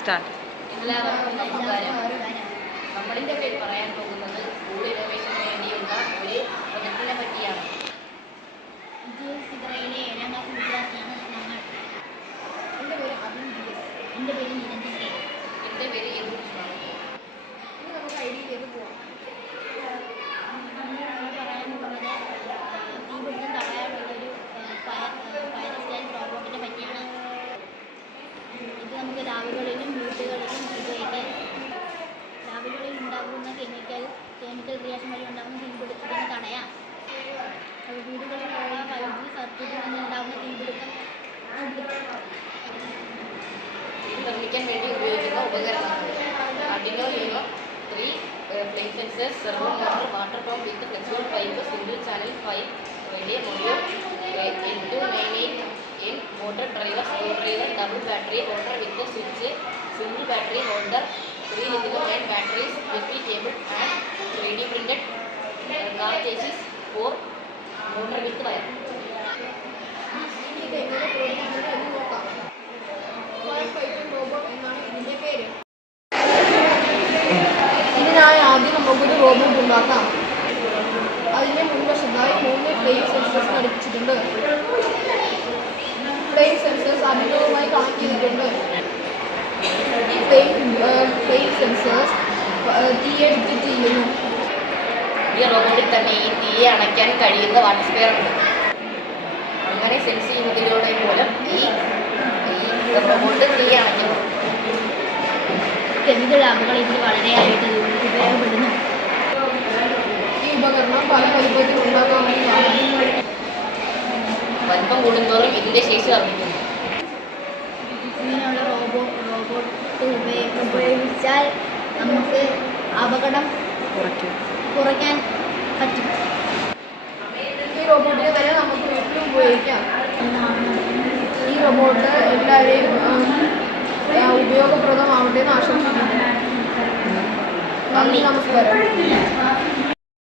Start. എല്ലാവർക്കും നമസ്കാരം. നമ്മളിൻ്റെ പേര് പറയാൻ പോകുന്നത് സ്കൂൾ ഇന്നോവേഷന് വേണ്ടിയുള്ള ഒരു പ്രൊജക്റ്റിനെ പറ്റിയാണ്. ഇസ്രയേലിലെ 7ാം ക്ലാസ് വിദ്യാർത്ഥിയാണ് ഞങ്ങൾ. എൻ്റെ പേര് അബിൻ BS. എൻ്റെ പേര് നിരഞ്ജൻ കെ. എൻ്റെ പേര് യദു കൃഷ്ണ. ഇനി നമുക്ക് ഐഡിയയിലേക്ക് പോകാം. നമ്മൾ പറയാൻ പോകുന്നത് തീപിടുത്തം തടയാനുള്ളൊരു ഫയർ സ്റ്റൈൽ റോബോട്ടിനെ പറ്റിയാണ്. ഇത് നമുക്ക് ലാബുകളിലും വീടുകളിലും ഉപയോഗിക്കാൻ. ലാബുകളിൽ ഉണ്ടാകുന്ന കെമിക്കൽ റിയാക്ഷൻ വഴി ഉണ്ടാകുന്ന തീപിടുത്തത്തിന് തടയാം. വീടുകളിലുള്ള വൈദ്യുതി സർക്യൂട്ടിൽ നിന്നുണ്ടാകുന്ന തീപിടുത്തം നിർമ്മിക്കാൻ വേണ്ടി ഉപയോഗിക്കുന്ന ഉപകരണങ്ങൾ: Arduino you know 3 flame sensor, servo motor, water pump with flexible pipe, single channel 5 radio module, N298N motor driver, screw driver, double battery holder with switch, single battery holder, 3 lithium-ion batteries, USB cable and 3D printed car chassis for motor with wire. ഇത് എങ്ങനെ പ്രവർത്തിക്കുന്നത് എന്ന് നോക്കാം. Fire fighting robot എന്നാണ് ഇതിൻ്റെ പേര്. ഇതിനായി ആദ്യം നമുക്കൊരു റോബോട്ട് ഉണ്ടാക്കാം. അതിൻ്റെ മുൻവശത്തായി 3 ഫ്ലെയിം സെൻസേഴ്സ് ഘടിപ്പിച്ചിട്ടുണ്ട്. ഫ്ലെയിം സെൻസേഴ്സ് അഭിനവുമായി കണക്ട് ചെയ്തിട്ടുണ്ട്. ഈ ഫ്ലെയിം സെൻസേഴ്സ് തീയെ ഡിറ്റക്ട് ചെയ്യുന്നു. ഈ റോബോട്ടിൽ തന്നെ ഈ തീയെ അണയ്ക്കാൻ കഴിയുന്ന വാട്ടർ സ്പെയർ ഉണ്ട്. അങ്ങനെ സെൻസ് ചെയ്യുന്നതിലൂടെ മൂലം ഈ റോബോട്ട് തീയെ അണയ്ക്കുന്നു. കെമിക്കൽ ലാബുകൾ ഇതിൽ വളരെയായിട്ട് ഉപയോഗപ്പെടുന്നു. ഈ ഉപകരണം പല വലുപ്പത്തിൽ ഉണ്ടാക്കാവുന്നതാണ്. വലിപ്പം കൂടുന്തോറും ഇതിൻ്റെ ശേഷി വർദ്ധിക്കുന്നു. ഇങ്ങനെയുള്ള റോബോട്ട് ഉപയോഗിച്ചാൽ നമുക്ക് അപകടം കുറയ്ക്കാൻ പറ്റും. ഈ റോബോട്ടിനെ തന്നെ നമുക്ക് വീട്ടിലും ഉപയോഗിക്കാം. ഈ റോബോട്ട് എല്ലാവരെയും ഉപയോഗപ്രദമാവട്ടെ എന്ന് ആശംസിക്കുന്നു. നന്ദി, നമസ്കാരം.